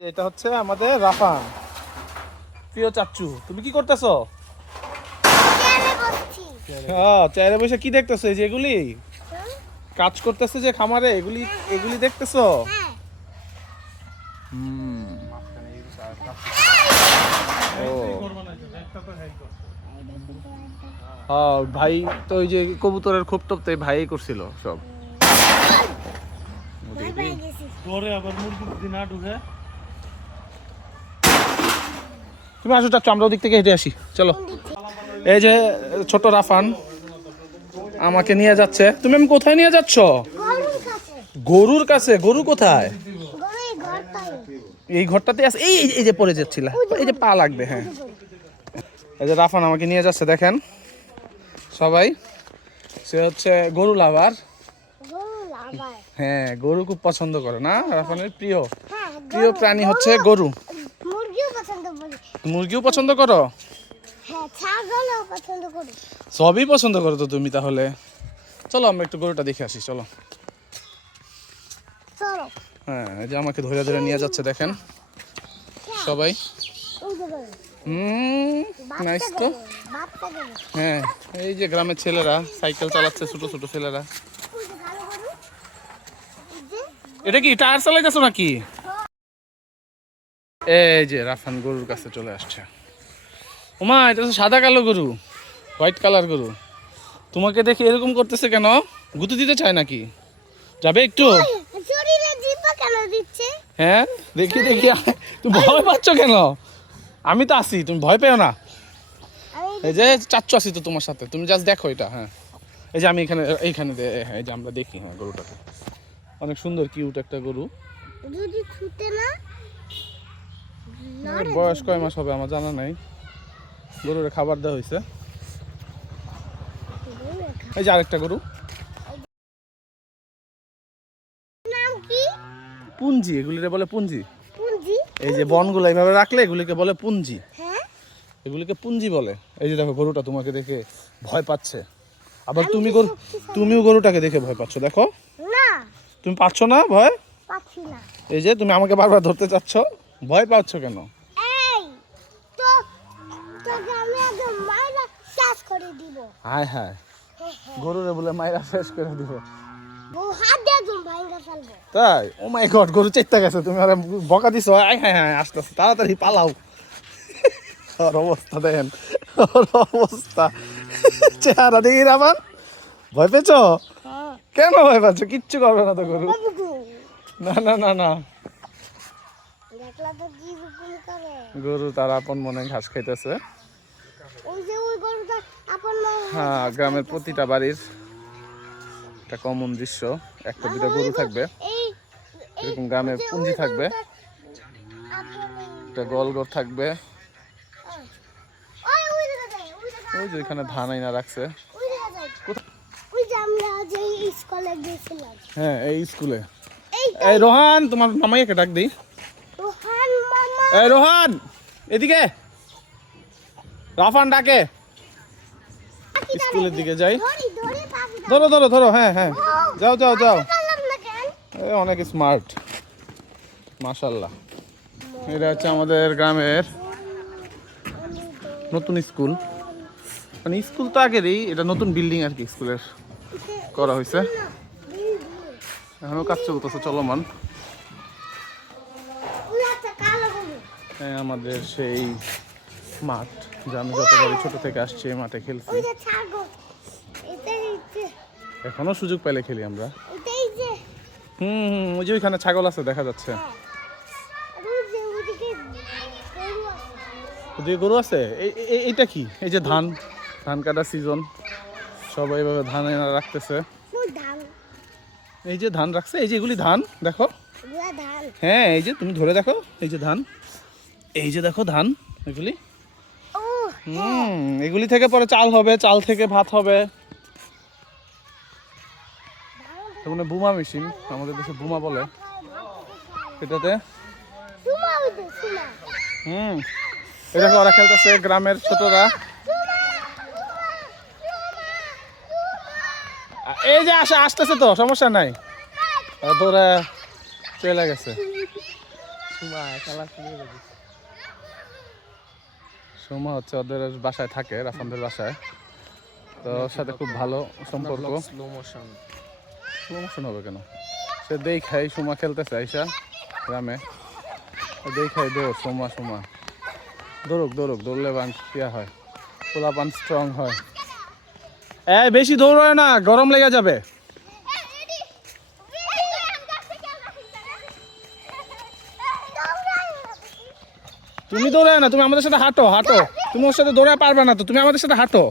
এটা হচ্ছে আমাদের রাফান। প্রিয় চাচ্চু তুমি কি করতেছো? চেয়ারে হ্যাঁ চেয়ারে বসে কি দেখতেছো এই যে এগুলি? কাজ করতেছে যে খামারে এগুলি এগুলি দেখতেছো? হ্যাঁ। হ্যাঁ ভাই তো ওই যে কবুতরের খোপ টোপ তো ভাই করছিল সব। আবার মুরগি না ঢুকে। তুমি আসো চাচ্ছু আমরা ওদিক থেকে হেঁটে আসি। চলো। এই যে ছোট রাফান আমাকে নিয়ে যাচ্ছে। তুমি আমি কোথায় নিয়ে যাচ্ছ? গরুর কাছে। গরু কোথায়? এই ঘরটাতে আছে। এই এই- যে পড়ে যাচ্ছিল। এই যে পা লাগবে হ্যাঁ। এই যে রাফান আমাকে নিয়ে যাচ্ছে দেখেন। সবাই সে হচ্ছে গরু লাভার। হ্যাঁ গরু খুব পছন্দ করে না? রাফানের প্রিয়। হ্যাঁ প্রিয় প্রাণী হচ্ছে গরু। মুরগিও পছন্দ করো? হ্যাঁ সবই পছন্দ করো তো তুমি তাহলে। চলো আমরা একটু গরুটা দেখে আসি চলো। চলো। হ্যাঁ এই যে আমাকে ধরে ধরে নিয়ে যাচ্ছে দেখেন। সবাই। ওই যে গরু। হুম নাইস তো। হ্যাঁ এই যে গ্রামের ছেলেরা সাইকেল চালাচ্ছে ছোট ছোট ছেলেরা। এটা কি টায়ার চালাইতেছো নাকি? এই যে রাফান গরুর কাছে চলে আসছে। ওমা এটা তো সাদা কালো গরু হোয়াইট কালার গরু। তোমাকে দেখে এরকম করতেছে কেন? গুতু দিতে চায় নাকি? যাবে একটু? হ্যাঁ দেখি দেখি। তুমি ভয় পাচ্ছ কেন? আমি তো আছি তুমি ভয় পেও না। এই যে চাচ্ছ আছি তো তোমার সাথে তুমি জাস্ট দেখো এটা হ্যাঁ। এই যে আমি এখানে এইখানে হ্যাঁ এই যে আমরা দেখি হ্যাঁ গরুটাকে। অনেক সুন্দর কিউট একটা গরু। যদি ছুটে না এর বয়স কয় মাস হবে আমার জানা নাই। গরুর খাবার দেওয়া হয়েছে এই যে আরেকটা গরু। পুঞ্জি এগুলিরে বলে পুঞ্জি। পুঞ্জি? এই যে বনগুলো এইভাবে রাখলে এগুলিকে বলে পুঞ্জি। হ্যাঁ? এগুলিকে পুঞ্জি বলে। এই যে দেখো গরুটা তোমাকে দেখে ভয় পাচ্ছে। আবার তুমি গরু তুমিও গরুটাকে দেখে ভয় পাচ্ছ দেখো। না। তুমি পাচ্ছ না ভয়? এই যে তুমি আমাকে বারবার ধরতে চাচ্ছ ভয় পাচ্ছ কেন এই তো তোকে আমি একদম মাইরা শেষ করে দিব হায় হায়। গরুরে বলে মায়েরা শেষ করে দিবে। তাই? ও মাই গড গরু চেষ্টা গেছে তুমি আরে বকা দিছো? আয় হ্যাঁ হ্যাঁ আস্তে আস্তে তাড়াতাড়ি পালাও। ওর অবস্থা দেখেন ওর অবস্থা। চেহারা দেখি রামান ভয় পেয়েছ? হ্যাঁ। কেন ভয় পাচ্ছ? কিচ্ছু করবে না তো গরু। না না না না। গরু তার আপন মনে ঘাস খাইতেছে ওই যে ওই গরুটা আপন মা হ্যাঁ গ্রামের প্রতিটা বাড়ির একটা কমন দৃশ্য একটা দুটা গরু থাকবে এরকম গ্রামে যে পুঞ্জি থাকবে একটা গোল ঘর থাকবে। ওই যে ওইখানে ধান আইনা রাখছে। হ্যাঁ এই স্কুলে। এই এই রোহান তোমার মামাইকে ডাক দিই। এই রোহান এদিকে। রাফান ডাকে। স্কুলের দিকে যাই। ধরি ধরি ধরো হ্যাঁ হ্যাঁ। যাও যাও যাও। অনেক স্মার্ট মাশাল্লাহ এটা হচ্ছে আমাদের গ্রামের নতুন স্কুল। মানে স্কুল তো আগেরই এটা নতুন বিল্ডিং আর কি স্কুলের করা হয়েছে। এখনও কাজ চলতেছে চলমান। আমাদের সেই মাঠ। যা আমি যতবারই ছোট থেকে আসছি মাঠে খেলছি ওই যে ছাগল এটাই যে এখনও সুযোগ পেলে খেলি আমরা। হুম হুম ওই যে ওইখানে ছাগল আছে দেখা যাচ্ছে। হ্যাঁ। ওদিকে গরু আছে। এই এই- এইটা কি? এই যে ধান। ধান কাটার সিজন সবাই এইভাবে ধান রাখতেছে। এই যে ধান রাখছে এই যে এগুলি ধান দেখো। হ্যাঁ এই যে তুমি ধরে দেখো এই যে ধান। এই যে দেখো ধান এগুলি। ও হুম এগুলি থেকে পরে চাল হবে চাল থেকে ভাত হবে। মানে বুমা মেশিন আমাদের দেশে বুমা বলে। এটাতে হুম। এই ওরা খেলতেছে গ্রামের ছোটরা? এই যে আসে আসতেছে তো সমস্যা নাই। দৌড়ে চলে গেছে। সুমা হচ্ছে ওদের বাসায় থাকে রাফানদের বাসায়। তো ওর সাথে খুব ভালো সম্পর্ক। প্রমোশন হবে কেন? সে দেখাই, সোমা খেলতেছে, আইসা। গ্রামে দেখাই দৌড় সোমা সোমা। দৌড়ুক দৌড়ুক দৌড়লে বান ইয়া হয়। পোলা পান স্ট্রং হয়। এই, বেশি দৌড়ায় না, গরম লেগে যাবে। তুমি দৌড়ায় না, তুমি আমাদের সাথে হাঁটো হাঁটো। তুমি ওর সাথে দৌড়ায় পারবে না তো, তুমি আমাদের সাথে হাঁটো।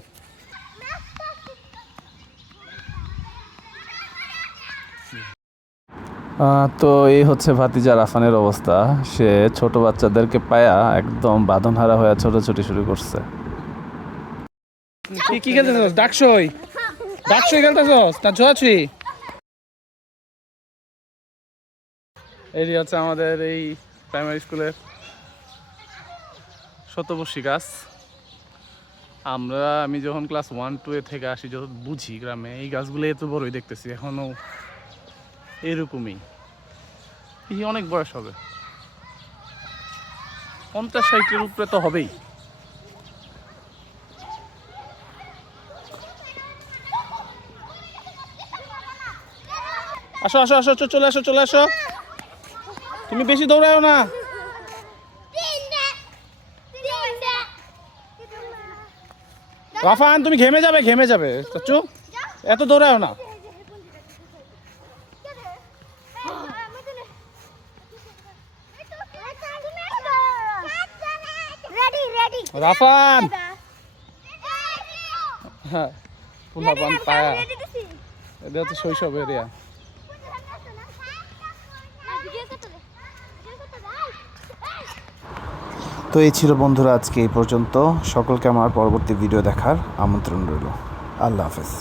তো এই হচ্ছে ভাতিজা রাফানের অবস্থা। সে ছোট বাচ্চাদেরকে পায়া একদম বাঁধনহারা হয়ে ছোটাছুটি শুরু করছে। ডাকসই। এই হচ্ছে আমাদের এই প্রাইমারি স্কুলের শতবর্ষী গাছ। আমরা, আমি যখন ক্লাস ওয়ান টু এ থেকে আসি, যত বুঝি গ্রামে, এই গাছগুলো এত বড়ই দেখতেছি। এখনও এরকমই। এই অনেক বয়স হবে। পঞ্চাশ ষাটের উপরে তো হবেই। আসো আসো আসো চ- চলে আসো চলে আসো। তুমি বেশি দৌড়াও না। রাফান, তুমি ঘেমে যাবে ঘেমে যাবে। চাচু, এত দৌড়াও না। রাফান! হ্যাঁ পায়া। এটা হচ্ছে শৈশব এরিয়া তো এই ছিল বন্ধুরা আজকে এই পর্যন্ত। সকলকে আমার পরবর্তী ভিডিও দেখার আমন্ত্রণ রইল। আল্লাহ হাফেজ।